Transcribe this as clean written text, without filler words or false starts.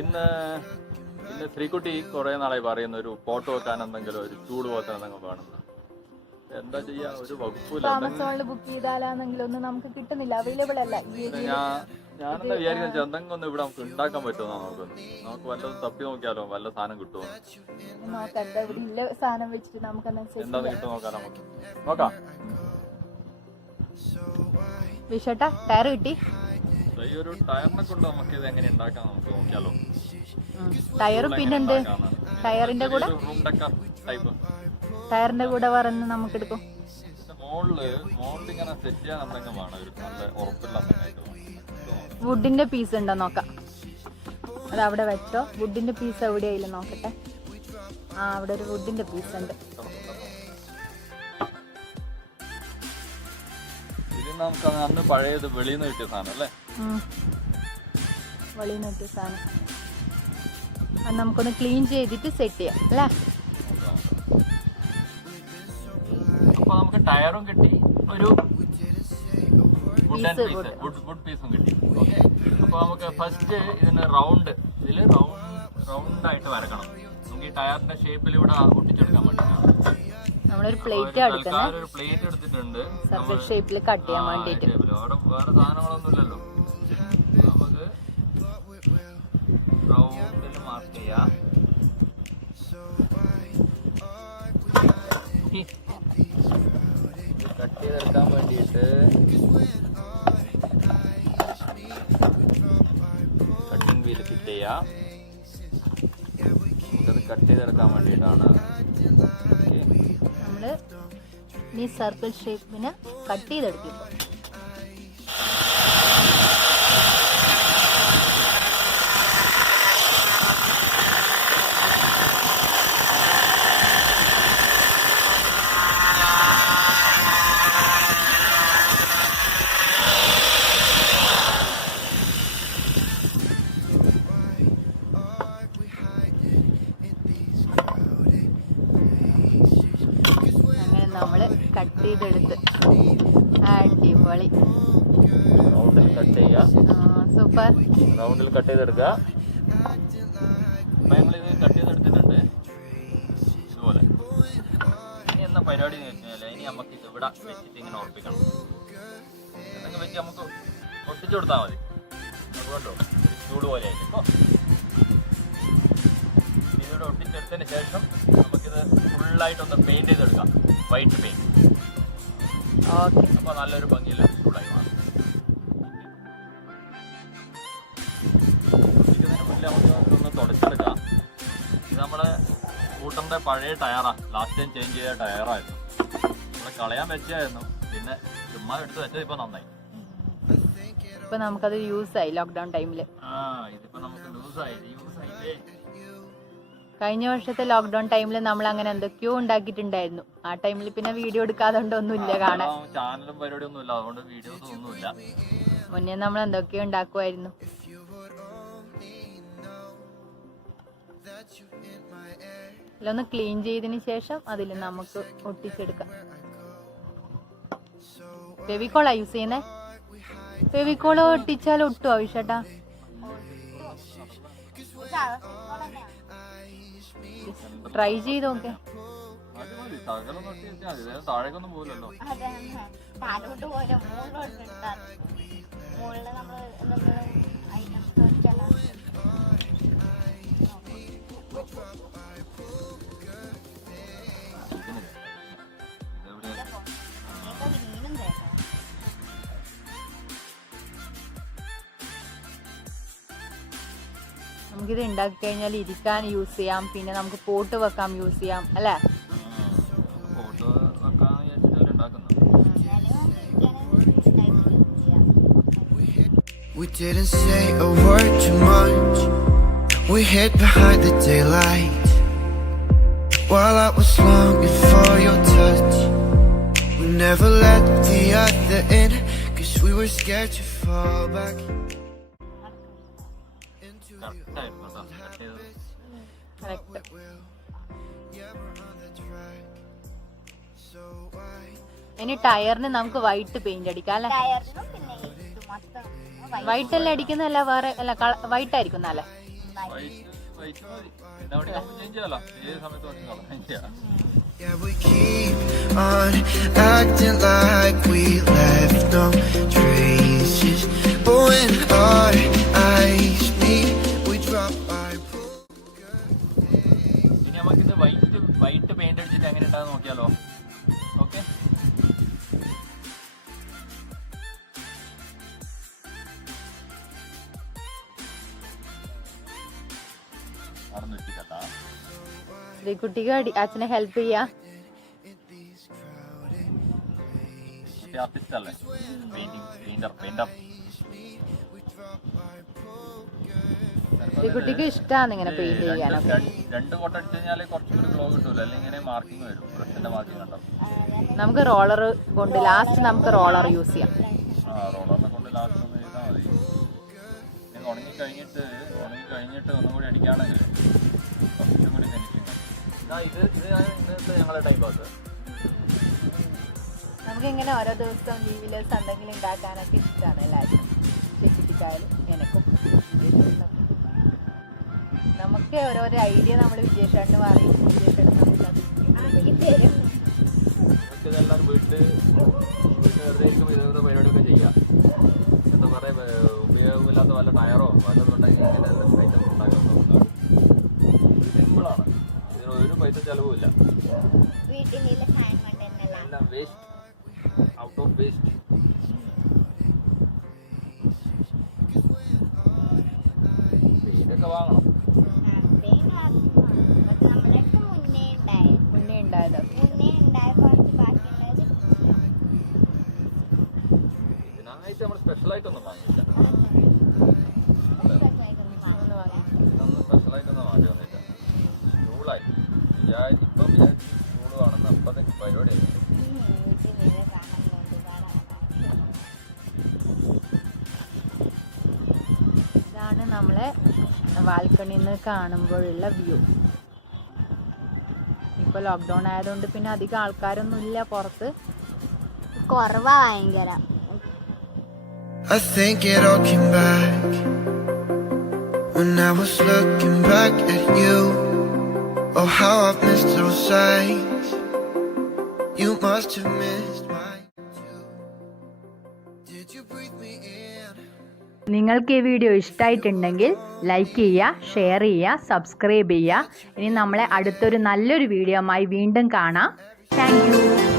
ഇന്ന് ശ്രീകുട്ടി കുറെ നാളായി പറയുന്ന ഒരു ഫോട്ടോ വെക്കാൻ എന്തെങ്കിലും ഒരു ചൂട് വെക്കാൻ എന്തെങ്കിലും വേണമെന്ന്. എന്താ ചെയ്യാ, ഒരു വകുപ്പില്ല. ആമസോണിൽ ബുക്ക് ചെയ്താലാണെങ്കിലും ഒന്നും നമുക്ക് കിട്ടുന്നില്ല, അവൈലബിൾ അല്ല. ഞാനെന്താ വിചാരിക്കുന്ന എന്തെങ്കിലും ഒന്ന് ഇവിടെ നമുക്ക് ഉണ്ടാക്കാൻ പറ്റുമോ നോക്കുന്നു. നമുക്ക് വല്ലതും തപ്പി നോക്കിയാലോ, വല്ല സാധനം കിട്ടുമോ നോക്കാം. ഇവിടെ ഇല്ല സാധനം വെച്ചിട്ട് നമുക്ക് എന്താ കിട്ടും നോക്കാം. നമുക്ക് നോക്കാം. വിഷട്ടാ ടയർ കിട്ടി. ഈ ഒരു ടയറിനെ കൊണ്ട് നമുക്ക് ഇത് എങ്ങനെ ഉണ്ടാക്കാം നമുക്ക് നോക്കിയാലോ. ടയറും പിന്നെന്ത് ടയറിന്റെ കൂടെ ടയറിന്റെ കൂടെ പറഞ്ഞ് നമുക്ക് എടുക്കും. മോളിലിങ്ങനെ സെറ്റ് ചെയ്യാൻ എന്തെങ്കിലും വേണം, ഒരു നല്ല ഉറപ്പില്ല. വുഡിന്റെ പീസ് ഉണ്ടോ നോക്കാം. അത് അവിടെ വെച്ചോ. വുഡിന്റെ പീസ് എവിടെയായില്ല നോക്കട്ടെ. അവിടെ ഒരു വുഡിന്റെ പീസ് ഉണ്ട്. നമുക്ക് അന്ന് പഴയത് വെളിയിൽ നിന്ന് കിട്ടിയ സാധനം അല്ലേ? വെളിയിൽ നിന്ന് കിട്ടിയ സാധനം അത് നമുക്കൊന്ന് ക്ലീൻ ചെയ്തിട്ട് സെറ്റ് ചെയ്യാം അല്ലേ. അപ്പൊ നമുക്ക് ടയറും കിട്ടി, ഒരു വുഡ് പീസും കിട്ടി. ഓക്കെ, അപ്പൊ നമുക്ക് ഫസ്റ്റ് ഇതിന് ഇതില് റൗണ്ട് ആയിട്ട് വരക്കണം. നമുക്ക് ഈ ടയറിന്റെ ഷേപ്പിൽ ഇവിടെ ഒട്ടിച്ചെടുക്കാൻ പറ്റില്ല. നമ്മളൊരു പ്ലേറ്റ് എടുത്തിട്ടുണ്ട് സർക്കിൾ ഷേപ്പിൽ കട്ട് ചെയ്യാൻ വേണ്ടിട്ട്. അവിടെ വേറെ സാധനങ്ങളൊന്നും ഇല്ലല്ലോ. നമുക്ക് റൗണ്ടിൽ മാർക്ക് ചെയ്യാം. കട്ട് ചെയ്തെടുക്കാൻ വേണ്ടിയിട്ട് കട്ടിംഗ് വീൽ ഫിറ്റ് ചെയ്യാം. നമുക്കത് കട്ട് ചെയ്തെടുക്കാൻ വേണ്ടിയിട്ടാണ്. നമ്മള് ഈ സർക്കിൾ ഷേപ്പിന് കട്ട് ചെയ്തെടുക്കും. നമ്മള് കട്ട് ചെയ്തെടുത്ത് അടിപൊളി. റൗണ്ടിൽ കട്ട് ചെയ്യുക. സൂപ്പർ. റൗണ്ടിൽ കട്ട് ചെയ്തെടുക്കുക. നമ്മളിത് കട്ട് ചെയ്തെടുത്തിട്ടുണ്ട് ഇതുപോലെ. ഇനി എന്താ പരിപാടി എന്ന് വെച്ചാൽ ഇനി നമുക്ക് ഇത് ഇവിടെ വെച്ചിട്ട് ഇങ്ങനെ ഉറപ്പിക്കണം. എന്തെങ്കിലും വെച്ച് നമുക്ക് ഒട്ടിച്ചു കൊടുത്താൽ മതി. അതുകൊണ്ടോ ചൂട് പോലെ ആയിട്ട് ഇപ്പോൾ ഇതിവിടെ ഒട്ടിച്ചെടുത്തതിന് ശേഷം നമുക്കിത് ഫുള്ളായിട്ടൊന്ന് പെയിന്റ് ചെയ്തെടുക്കാം. White paint. ഓക്കെ, അപ്പോൾ നല്ലൊരു ഭംഗിയില്ല ചൂടായി മാറും. ഇതിന് മുന്നേ നമുക്ക് ഒന്ന് തുടച്ചെടുക്കാം. ഇത് നമ്മുടെ സ്കൂട്ടറിൻ്റെ പഴയ ടയറാണ്. ലാസ്റ്റ് ടൈം ചേഞ്ച് ചെയ്ത ടയറായിരുന്നു. ഇവിടെ കളയാൻ വെച്ചായിരുന്നു, പിന്നെ ചുമ്മാ എടുത്ത് വെച്ചത് ഇപ്പോൾ നന്നായി. ഇപ്പൊ നമുക്കത് യൂസ് ആയി ലോക്ക്ഡൌൺ ടൈമില്. ഇതിപ്പോ നമുക്ക് യൂസായില്ലേ. കഴിഞ്ഞ വർഷത്തെ ലോക്ക്ഡൌൺ ടൈമിൽ നമ്മൾ അങ്ങനെ എന്തൊക്കെയോ ഉണ്ടാക്കിയിട്ടുണ്ടായിരുന്നു. ആ ടൈമിൽ പിന്നെ വീഡിയോ എടുക്കാതെ ഒന്നുമില്ല കാണാൻ. ചാനലും പരിപാടി ഒന്നുമില്ല, അതുകൊണ്ട് വീഡിയോസ് ഒന്നുമില്ല. മുന്നേ നമ്മൾ എന്തൊക്കെയോ ഉണ്ടാക്കുമായിരുന്നു. ഒന്ന് ക്ലീൻ ചെയ്തതിന് ശേഷം അതിൽ നമുക്ക് ഒട്ടിച്ചെടുക്കാം. ഫെവിക്കോളാ യൂസ് ചെയ്യുന്നേ. ഫെവിക്കോള് ഒട്ടിച്ചാൽ ഒട്ടുമോ വിഷട്ടാ? ട്രൈ ചെയ്ത് നോക്കെ. താഴേക്കൊന്നും പോലല്ലോ. നമുക്കിത് ഉണ്ടാക്കി കഴിഞ്ഞാൽ ഇരിക്കാൻ യൂസ് ചെയ്യാം, പിന്നെ നമുക്ക് പോട്ട് വെക്കാം യൂസ് ചെയ്യാം അല്ലേ? We didn't say a word too much. We hid behind the daylight while I was longing for your touch. We never let the other in, 'cause we were scared to fall back. ഇനി ടയറിന് നമുക്ക് white paint അടിക്കാം അല്ലേ? White അല്ലേ അടിക്കുന്നതല്ല വേറെ അല്ല white ആയിരിക്കും അല്ലേ? Yeah, we keep on acting like we left no traces. But when our eyes meet, we drop our poker face. ഇനി നമുക്കിത് വൈറ്റ് പെയിന്റ് അടിച്ചിട്ട് എങ്ങനെ ഉണ്ടാകുന്ന നോക്കിയാലോ? ഓക്കെ, കുട്ടിക്ക് അച്ഛനെ ഹെൽപ്പ് ചെയ്യാ. ആർട്ടിസ്റ്റ് അല്ലേ, പെയിന്റർ. കുട്ടിക്ക് ഇഷ്ടമാണ് ഇങ്ങനെ പെയിന്റ് ചെയ്യാനൊക്കെ. 2 കോട്ട അടിച്ചു കഴിഞ്ഞാൽ കുറച്ചുകൂടി ഗ്ലോ കിട്ടൂല, അല്ലെങ്കിൽ ഇങ്ങനെ മാർക്കിങ് വരും, ബ്രഷിന്റെ മാർക്കിങ് ഉണ്ടാവും. നമുക്ക് റോളർ കൊണ്ട് ലാസ്റ്റ് നമുക്ക് റോളർ യൂസ് ചെയ്യാം. റോളറിനെ കൊണ്ട് ലാസ്റ്റ് ഒന്ന് ചെയ്താൽ മതി. ഉണങ്ങി കഴിഞ്ഞിട്ട് ഒന്നും കൂടി അടിക്കുകയാണെങ്കിൽ കുറച്ചും കൂടി ഫിനിഷിങ്. ഇത് ഇന്നത്തെ ഞങ്ങളുടെ ടൈം പാസ്. നമുക്കിങ്ങനെ ഓരോ ദിവസം ലീവിലേഴ്സ് എന്തെങ്കിലും ഉണ്ടാക്കാനൊക്കെ ഇഷ്ടമാണ് എല്ലാവർക്കും. ചേച്ചിക്കായാലും എനിക്കും. നമുക്ക് ഓരോരോ ഐഡിയ നമ്മൾ വിജയേഷേട്ടന് പറയും, വിജയേഷേട്ടൻ നമുക്കിതെല്ലാം വീട്ടിൽ വെറുതെ ഇരിക്കുമ്പോൾ ഇതേപോലത്തെ പരിപാടിയൊക്കെ ചെയ്യാം. എന്താ പറയുക, ഉപയോഗമില്ലാത്ത വല്ല ടയറോ വല്ലതും ഉണ്ടെങ്കിൽ ഇങ്ങനെ ഐറ്റംസ് ഉണ്ടാക്കാൻ നോക്കുക. സിമ്പിളാണ്, ഇതിന് ഒരു പൈസ ചിലവുമില്ല. എല്ലാം വേസ്റ്റ്, ഔട്ട് ഓഫ് വേസ്റ്റ്. പെയിൻ്റൊക്കെ വാങ്ങണം. മുന്നേ ഉണ്ടായത് ഇതിനായിട്ട് നമ്മൾ സ്പെഷ്യലായിട്ടൊന്നും വാങ്ങിയില്ല. സ്പെഷ്യലായിട്ടൊന്നും വാങ്ങി വന്നില്ല. ചൂടായി ഇപ്പം ചൂട് കാണുന്ന അപ്പത്തേക്ക് പരിപാടിയായി. ഇതാണ് നമ്മളെ ബാൽക്കണിയിൽ നിന്ന് കാണുമ്പോഴുള്ള വ്യൂ. ഇപ്പോൾ ലോക്ക്ഡൗൺ ആയതുകൊണ്ട് പിന്നെ അധികം ആൾക്കാരൊന്നും ഇല്ല, പുറത്ത് കുറവാ ഭയങ്കര. I think it all came back when I was looking back at you. Oh, how I've missed those sights. You must have missed mine too. Did you breathe me in? നിങ്ങൾക്ക് ഈ വീഡിയോ ഇഷ്ടമായിട്ടുണ്ടെങ്കിൽ like ചെയ്യുക, share ചെയ്യുക, subscribe ചെയ്യുക. ഇനി നമ്മളെ അടുത്തൊരു നല്ലൊരു വീഡിയോയുമായി വീണ്ടും കാണാം. Thank you.